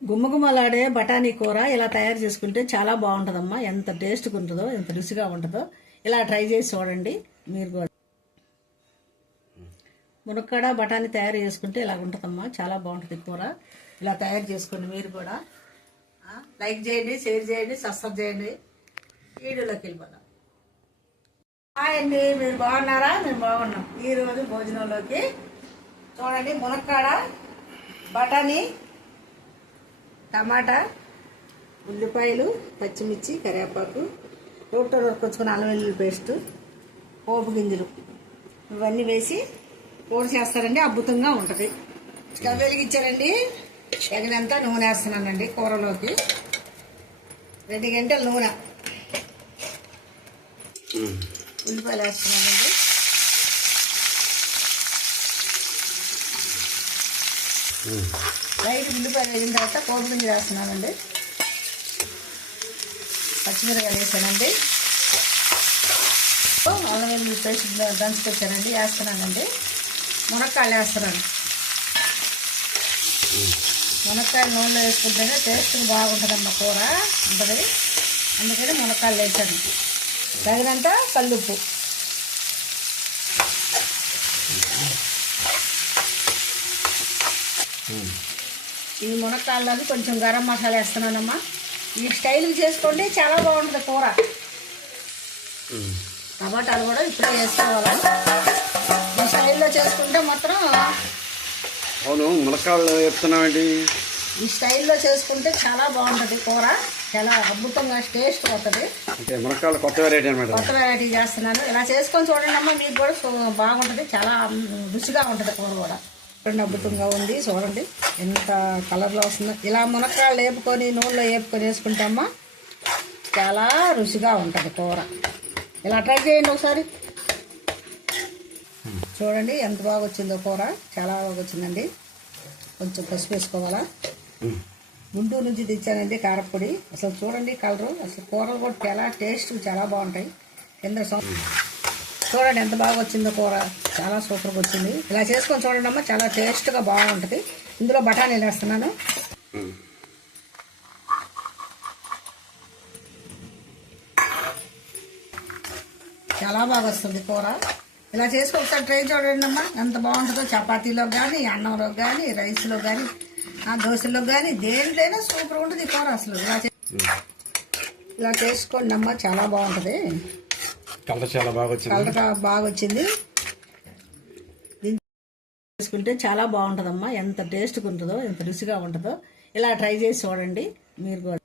గుమ్మగుమ్మలాడే బఠానీ కూర ఇలా తయారు చేసుకుంటే చాలా బాగుంటుందమ్మా. ఎంత టేస్ట్గా ఉంటుందో, ఎంత రుచిగా ఉంటుందో ఇలా ట్రై చేసి చూడండి మీరు కూడా. మునక్కాడ బఠానీ తయారు చేసుకుంటే ఇలా ఉంటుందమ్మా, చాలా బాగుంటుంది కూర. ఇలా తయారు చేసుకోండి మీరు కూడా. లైక్ చేయండి, షేర్ చేయండి, సబ్స్క్రైబ్ చేయండి. వీడియోలోకి వెళ్ళిపోదాం. హాయ్ అండి, మీరు బాగున్నారా? మేము బాగున్నాం. ఈరోజు భోజనంలోకి చూడండి, మునక్కాడ బఠానీ, టమాటా, ఉల్లిపాయలు, పచ్చిమిర్చి, కరివేపాకు, రోట్లో నొరుకొచ్చుకున్న అల్లం వెల్లుల్లి పేస్టు, పోపు గింజలు ఇవన్నీ వేసి కూర చేస్తారండి. అద్భుతంగా ఉంటుంది. స్టవ్ వెలిగించారండి, తగినంత నూనె వేస్తున్నానండి కూరలోకి. 2 గంటల నూనె. ఉల్లిపాయలు వేస్తున్నానండి. లైట్ ఉల్లిపాయలు వేసిన తర్వాత పోపు గింజలు వేస్తున్నానండి. పచ్చిమిరకాయలు వేసానండి. అల్లం వెల్లుల్లి పేస్ట్ దంచుకొచ్చానండి, వేస్తున్నానండి. మునక్కాయలు వేస్తున్నాను. మునక్కాయలు నూనెలో వేసుకుంటేనే టేస్ట్ బాగుంటుందమ్మ, కూర ఉంటుంది. అందుకని మునక్కాయలు వేసాను. తగినంత కల్లుప్పు. ఈ మునక్కాయలకి కొంచెం గరం మసాలా వేస్తున్నానమ్మా. ఈ స్టైల్కి చేసుకోండి, చాలా బాగుంటుంది కూర. టమాటాలు కూడా ఇప్పుడే వేసుకోవాలి. ఈ స్టైల్లో చేసుకుంటే మాత్రం. అవును, మునక్కాయలు వేస్తున్నామండి. ఈ స్టైల్లో చేసుకుంటే చాలా బాగుంటుంది కూర. చాలా అద్భుతంగా టేస్ట్ వస్తుంది. మునక్కాయలు కొత్త వెరైటీ అన్నమాట. కొత్త వెరైటీ చేస్తున్నాను. ఇలా చేసుకొని చూడండి అమ్మా, మీకు కూడా బాగుంటుంది. చాలా రుచిగా ఉంటుంది కూర కూడా. అద్భుతంగా ఉంది. చూడండి ఎంత కలర్లో వస్తుందో. ఇలా మునక్కాయలు వేపుకొని నూనెలో వేపుకొని వేసుకుంటామా, చాలా రుచిగా ఉంటుంది కూర. ఇలా ట్రై చేయండి ఒకసారి. చూడండి ఎంత బాగా వచ్చిందో కూర. చాలా బాగా వచ్చిందండి. కొంచెం పసుపు వేసుకోవాలా. గుంటూరు నుంచి తెచ్చానండి కారపొడి. అసలు చూడండి కలరు. అసలు కూరలు కూడా చాలా టేస్ట్, చాలా బాగుంటాయి. కింద చూడండి ఎంత బాగా వచ్చిందో కూర. చాలా సూపర్గా వచ్చింది. ఇలా చేసుకొని చూడండి అమ్మా, చాలా టేస్ట్గా బాగుంటుంది. ఇందులో బఠానీలు వేస్తున్నాను. చాలా బాగా వస్తుంది కూర. ఇలా చేసుకొని ఒకసారి ట్రై చూడండి అమ్మా, ఎంత బాగుంటుందో. చపాతీలో కానీ, అన్నంలో కానీ, రైస్లో కానీ, దోశలో కానీ, దేంట్లోనైనా సూపర్గా ఉంటుంది ఈ కూర. అసలు ఇలా చేసుకోండి అమ్మా, చాలా బాగుంటుంది. కలర్ చాలా బాగా వచ్చింది. కలర్ బాగా వచ్చింది. చేసుకుంటే చాలా బాగుంటుందమ్మా. ఎంత టేస్ట్గా ఉంటుందో, ఎంత రుచిగా ఉంటుందో ఇలా ట్రై చేసి చూడండి మీరు కూడా.